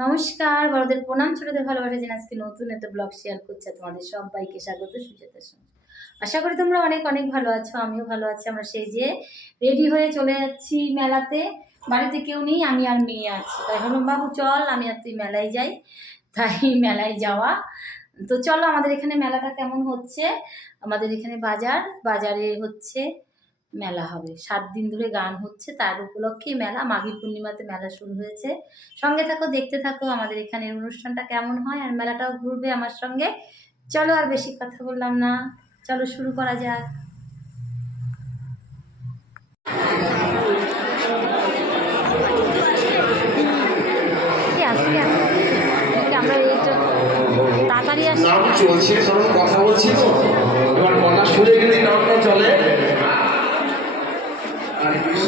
নমস্কার, বড়দের প্রণাম, ছোটদের ভালোবাসা জেনে আজকে নতুন একটা ব্লগ শেয়ার করছে তোমাদের সবাইকে স্বাগত সুচেতার সঙ্গে আশা করি তোমরা অনেক অনেক ভালো আছো, আমিও ভালো আছি। আমরা সেই যে রেডি হয়ে চলে যাচ্ছি মেলাতে। বাড়িতে কেউ নেই, আমি আর মেয়ে আছি। তাই হলো বাবু, চল, আমি আর তুই মেলায় যাই। তাই মেলায় যাওয়া। তো চলো, আমাদের এখানে মেলাটা কেমন হচ্ছে? আমাদের এখানে বাজার, বাজারে হচ্ছে মেলা হবে। সাত দিন ধরে গান হচ্ছে, তার উপলক্ষেই মেলা। মাঘী পূর্ণিমাতে মেলা শুরু হয়েছে। সঙ্গে থাকো, দেখতে থাকো আমাদের এখানের অনুষ্ঠানটা কেমন হয় আর মেলাটাও ঘুরবে আমার সঙ্গে। চলো আর বেশি কথা বললাম না। চলো শুরু করা যাক। তাড়াতাড়ি আসি। নাম চলছে সব কথা বলছি তো। এবার কথা শুনে নামটা চলে দাঁড়া ওখানে যাব তখন তো ভোরবেলা থেকে যখন থেকে বেরিয়েছে এত গেটের মধ্যে দাঁড়াবে সব সব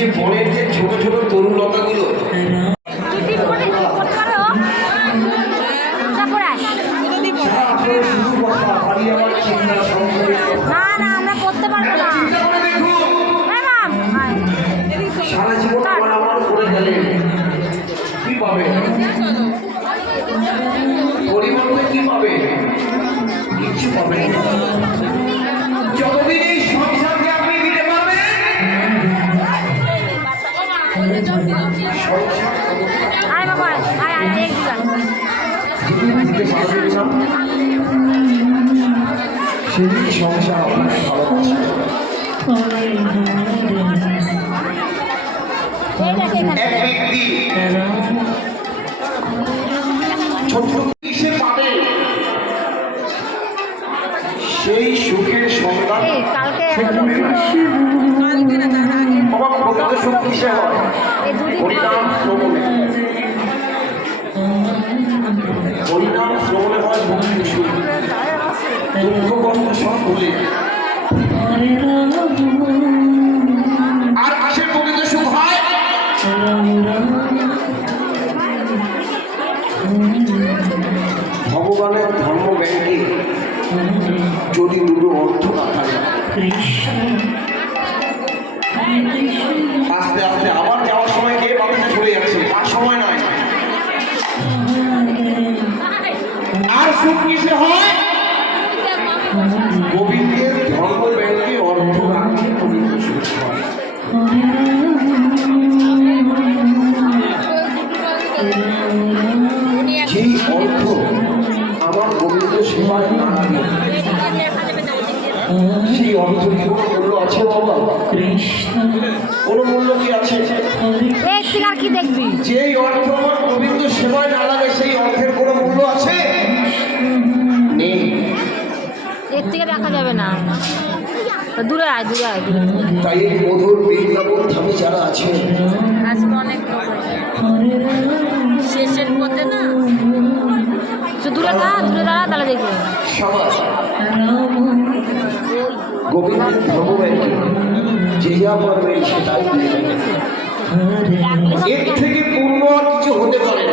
যে বনের যে ছোট ছোট তরুলতাগুলো তুই টিপ করে করতে পারো? তারপরে আয়। সেটা আপনার শুধু কথা বাড়ি আমার চিন্তা সংসারে না না আমরা করতে পারব না। চিন্তা করে দেখুন হ্যাঁ ম্যাম। আয়। সারা জীবন আমার আমার করে গেলে কি পাবে? পরিবর্তন কি পাবে? কিচ্ছু পাবে না। সেদিন সংসার আপনার ভালোবাসে এক ব্যক্তি ছোট্ট কিসে পাবে সেই সুখের সন্তান এই কালকে সে ভুলে না। বাবা প্রকৃত সুখ কিসে হয় হরিনাম শ্রবণে হরিনাম শ্রবণে হয় মুক্তি সুখ সব ভুলে আর কিসের প্রকৃত হয়! ভগবানের ধর্ম ব্যাংকে যদি দুটো অর্থ না থাকে, আস্তে আস্তে আবার যাওয়ার সময় কে বাড়িতে চলে যাচ্ছে, আর সময় নাই আর সুখ কিসে হয়? সেই অর্থ কোনো মূল্য আছে বাবা। কোনো মূল্য কি আছে? এই তুই আর কি দেখবি? যেই অর্থ আমার গোবিন্দ সেবায় না লাগে সেই অর্থের কোনো মূল্য আছে? নেই। এর থেকে দেখা যাবে না। দূরে আয় দূরে আয় দূরে তাই এই মধুর বৃন্দাবন ধামে যারা আছে আজকে অনেক শেষের পথে না? দূরে দাঁড়া দূরে দাঁড়া তাহলে দেখবে। সবাই এর থেকে পূর্ণ আর কিছু হতে পারে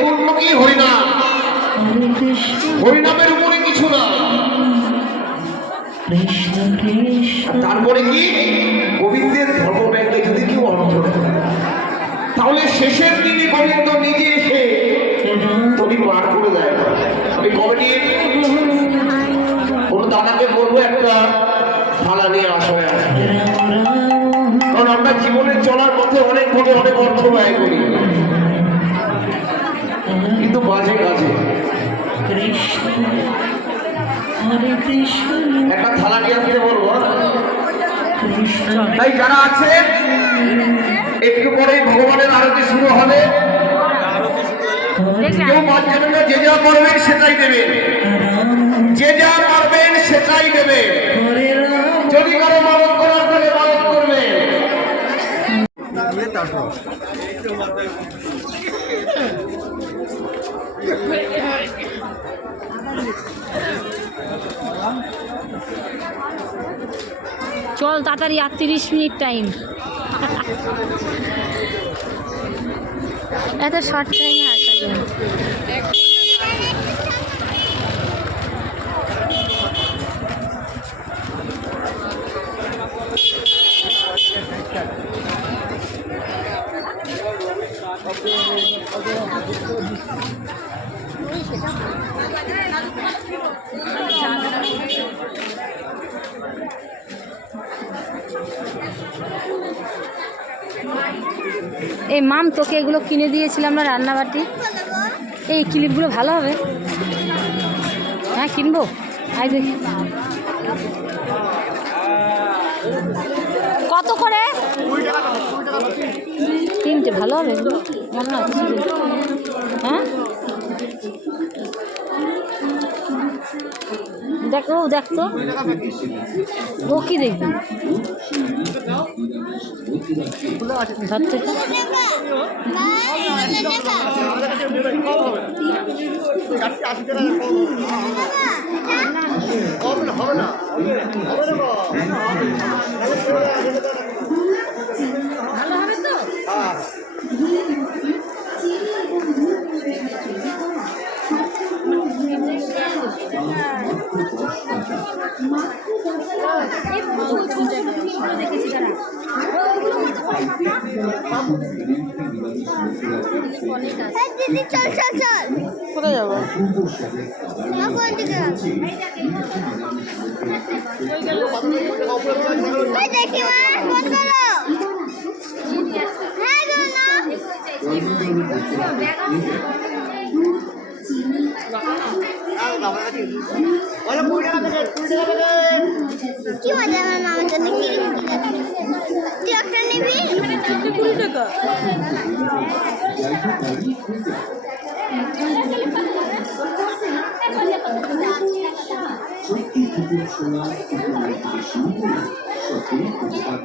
পূর্ণ কি হরিনাম? হরিনামের উপরে কিছু না। তারপরে কি? গোবিন্দের ধর্ম ব্যাংকে যদি কেউ করে, তাহলে শেষের দিনে গোবিন্দ নিজে এসে তুমি মার করে দেয়। আমি কবে নিয়ে তাই যারা আছে একটু পরে ভগবানের আরতি শুরু হবে। কেউ না যে যা পারবেন সেটাই দেবে। যে যা পারবেন সেটাই দেবে। যদি কারও মানত করার থাকে মানত করবেন চল তাড়াতাড়ি আর তিরিশ মিনিট টাইম। এত শর্ট টাইমে আসা যায় এই মাম, তোকে এগুলো কিনে দিয়েছিলাম না রান্নাবাটি। এই ক্লিপগুলো ভালো হবে। হ্যাঁ কিনবো? আই দেখি। কত করে? তিনটে, ভালো হবে। মনে হচ্ছে হ্যাঁ? দেখো দেখ তো ও কি দেখবি থেকে ভালো দিদি চল চল চল কোথায় যাব? হ্যাঁ কি মজা আমার মামার জন্য কি তুই একটা নিবি কুড়ি টাকা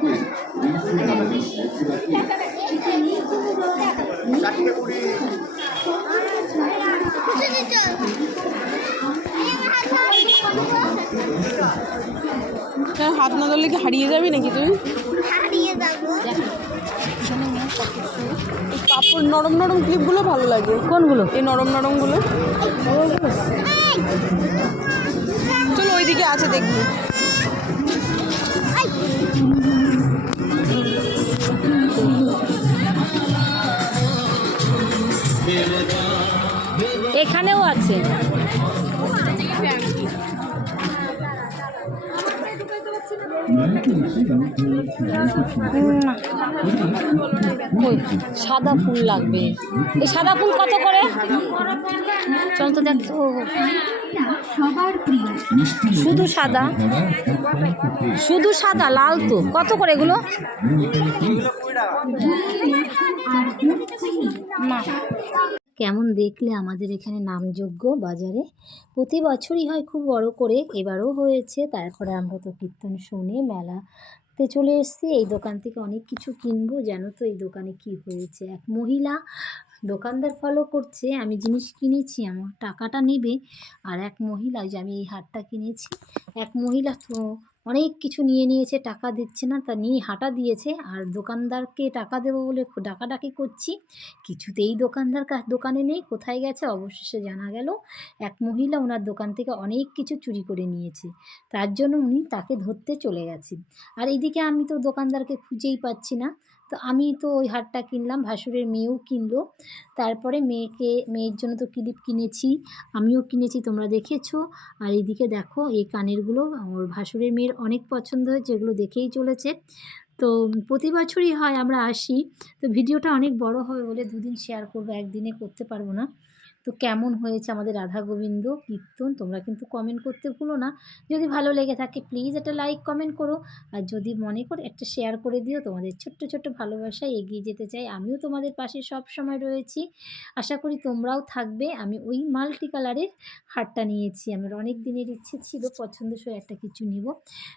চল হাত না ধরলে কি হারিয়ে যাবি নাকি তুই? হারিয়ে যাব। কাপড় নরম নরম ক্লিপগুলো ভালো লাগে। কোনগুলো? এই নরম নরমগুলো। চলো ওইদিকে আছে দেখবি। এখানেও আছে। সাদা ফুল লাগবে। এই সাদা ফুল কত করে? চল তো দেখ শুধু সাদা? শুধু সাদা, লাল তো। কত করে এগুলো? না কেমন দেখলে আমাদের এখানে নামযোগ্য বাজারে? প্রতি বছরই হয় খুব বড় করে, এবারও হয়েছে। তারপরে আমরা তো কীর্তন শুনে মেলাতে চলে এসেছি। এই দোকান থেকে অনেক কিছু কিনবো। জানো তো এই দোকানে কি হয়েছে? এক মহিলা দোকানদার ফলো করছে, আমি জিনিস কিনেছি, আমার টাকাটা নেবে। আর এক মহিলা যে আমি এই হারটা কিনেছি, এক মহিলা তো অনেক কিছু নিয়ে নিয়েছে, টাকা দিচ্ছে না, তা নিয়ে হাঁটা দিয়েছে। আর দোকানদারকে টাকা দেবো বলে ডাকাডাকি করছি। কিছুতেই দোকানদার দোকানে নেই, কোথায় গেছে, অবশেষে জানা গেল, এক মহিলা ওনার দোকান থেকে অনেক কিছু চুরি করে নিয়েছে। তার জন্য উনি তাকে ধরতে চলে গেছেন আর এইদিকে আমি তো দোকানদারকে খুঁজেই পাচ্ছি না। তো আমি তো ওই হারটা কিনলাম, ভাসুরের মেয়েও কিনলো। তারপরে মেয়েকে, মেয়ের জন্য তো ক্লিপ কিনেছি, আমিও কিনেছি, তোমরা দেখেছ। আর এদিকে দেখো, এই কানেরগুলো, ওর ভাসুরের মেয়ের অনেক পছন্দ হয়েছে, এগুলো দেখেই চলেছে। তো প্রতি বছরই হয়, আমরা আসি। তো ভিডিওটা অনেক বড় হবে বলে দুদিন শেয়ার করব, একদিনে করতে পারব না। তো কেমন হয়েছে আমাদের রাধা গোবিন্দ কীর্তন? তোমরা কিন্তু কমেন্ট করতে ভুলো না। যদি ভালো লেগে থাকে প্লিজ একটা লাইক কমেন্ট করো। আর যদি মনে করো, একটা শেয়ার করে দিও। তোমাদের ছোট্ট ছোট্ট ভালোবাসায় এগিয়ে যেতে চাই। আমিও তোমাদের পাশে সব সময় রয়েছি। আশা করি তোমরাও থাকবে। আমি ওই মাল্টি কালারের হারটা নিয়েছি। আমার অনেক দিনের ইচ্ছে ছিল পছন্দসই একটা কিছু নিব।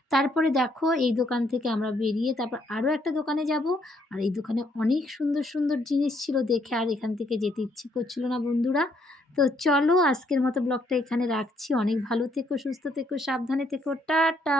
তারপরে দেখো, এই দোকান থেকে আমরা বেরিয়ে তারপর আরও একটা দোকানে যাব। আর এই দোকানে অনেক সুন্দর সুন্দর জিনিস ছিল দেখে আর এখান থেকে যেতে ইচ্ছে করছিল না বন্ধুরা। তো চলো আজকের মতো ব্লগটা এখানে রাখছি। অনেক ভালো থেকো, সুস্থ থেকো, সাবধানে থেকো। টাটা।